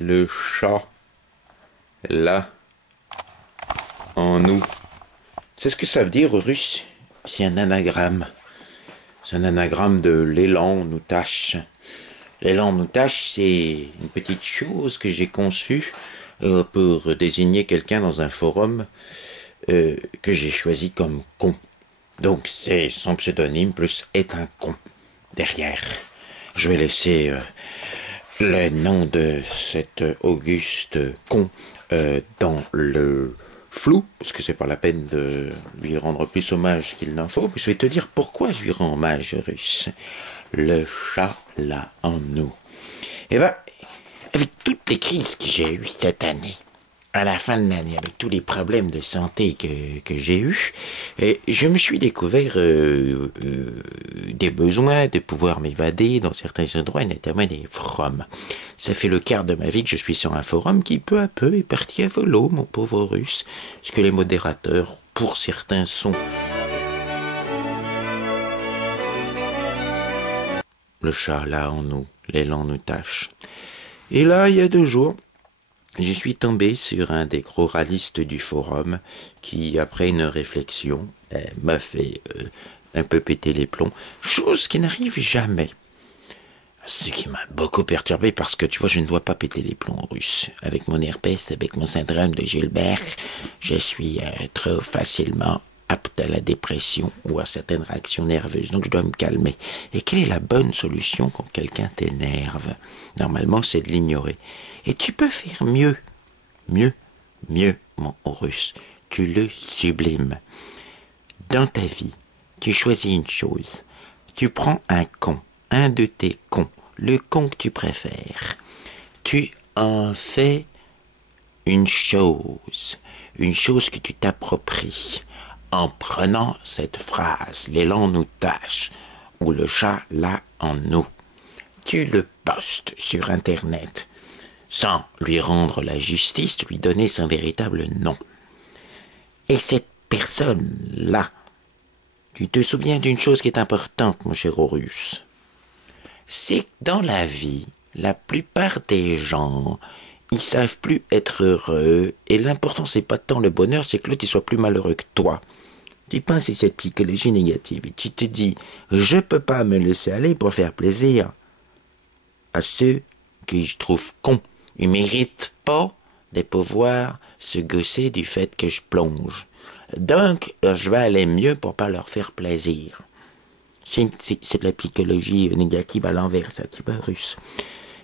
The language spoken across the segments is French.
le chat, là, en nous. C'est ce que ça veut dire, russe? C'est un anagramme. C'est un anagramme de l'élan nous tâche. L'élan nous tâche, c'est une petite chose que j'ai conçue pour désigner quelqu'un dans un forum que j'ai choisi comme con. Donc c'est son pseudonyme plus est un con derrière. Je vais laisser le nom de cet auguste con dans le flou, parce que c'est pas la peine de lui rendre plus hommage qu'il n'en faut. Je vais te dire pourquoi je lui rends hommage, Russe. Le chat là en nous. Eh ben, avec toutes les crises que j'ai eues cette année, à la fin de l'année, avec tous les problèmes de santé que j'ai eus, je me suis découvert des besoins de pouvoir m'évader dans certains endroits, notamment des forums. Ça fait le quart de ma vie que je suis sur un forum qui, peu à peu, est parti à volo, mon pauvre Russe, parce que les modérateurs, pour certains, sont... Le chat, là, en nous, l'élan nous tâche. Et là, il y a 2 jours, je suis tombé sur un des gros râlistes du forum qui, après une réflexion, m'a fait un peu péter les plombs, chose qui n'arrive jamais. Ce qui m'a beaucoup perturbé parce que, tu vois, je ne dois pas péter les plombs russes. Avec mon herpès, avec mon syndrome de Gilbert, je suis trop facilement apte à la dépression ou à certaines réactions nerveuses. Donc je dois me calmer. Et quelle est la bonne solution quand quelqu'un t'énerve? Normalement, c'est de l'ignorer. Et tu peux faire mieux. Mieux, mon russe. Tu le sublimes. Dans ta vie, tu choisis une chose. Tu prends un con, un de tes cons, le con que tu préfères. Tu en fais une chose que tu t'appropries. En prenant cette phrase, l'élan nous tâche, ou le chat là en nous. Tu le postes sur Internet, sans lui rendre la justice, lui donner son véritable nom. Et cette personne-là, tu te souviens d'une chose qui est importante, mon cher Horus. C'est que dans la vie, la plupart des gens, ils savent plus être heureux, et l'important c'est pas tant le bonheur, c'est que l'autre il soit plus malheureux que toi. Tu penses à cette psychologie négative, et tu te dis, je peux pas me laisser aller pour faire plaisir à ceux que je trouve cons. Ils méritent pas de pouvoir se gosser du fait que je plonge. Donc, je vais aller mieux pour pas leur faire plaisir. C'est de la psychologie négative à l'envers, ça, tu vois, russe.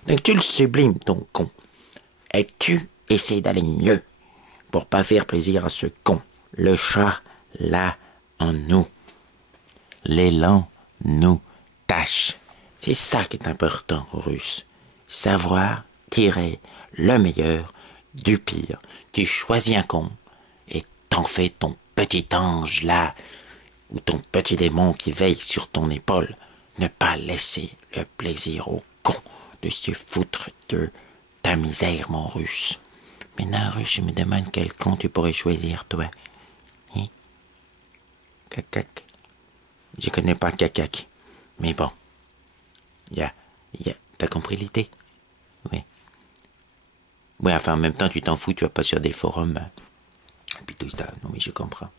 Donc, tu le sublimes, ton con. Et tu essaies d'aller mieux pour pas faire plaisir à ce con. Le chat, là, en nous. L'élan nous tâche. C'est ça qui est important, russe. Savoir tirer le meilleur du pire. Tu choisis un con et t'en fais ton petit ange là, ou ton petit démon qui veille sur ton épaule. Ne pas laisser le plaisir au con de se foutre de ta misère, mon russe. Maintenant, russe, je me demande quel con tu pourrais choisir, toi. Hein? Cacac. Je connais pas Cacac. Mais bon. T'as compris l'idée? Oui. Oui, enfin, en même temps, tu t'en fous, tu vas pas sur des forums. Et puis tout ça, non mais je comprends.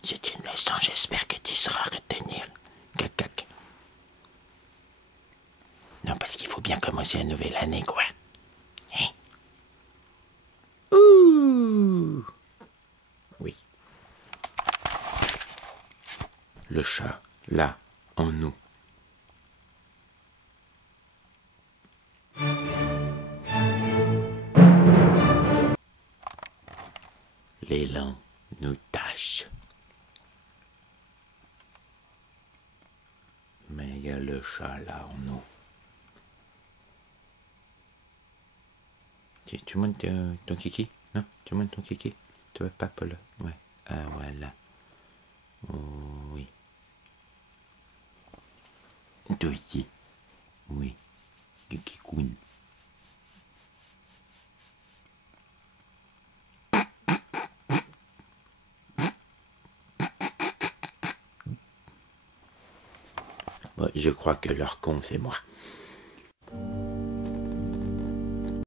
C'est une leçon, j'espère que tu sauras retenir. Cacac. Non, parce qu'il faut bien commencer une nouvelle année, quoi. Hein? Ouh! Oui. Le chat, là, en nous. L'élan nous tâche. Mais il y a le chat là en nous. Tu montes ton kiki? Non? Tu montes ton kiki? Tu veux pas, Paul? Ouais. Ah, voilà. Oh, oui. Toi aussi. Oui. Kiki-kun. Bon, je crois que leur con, c'est moi.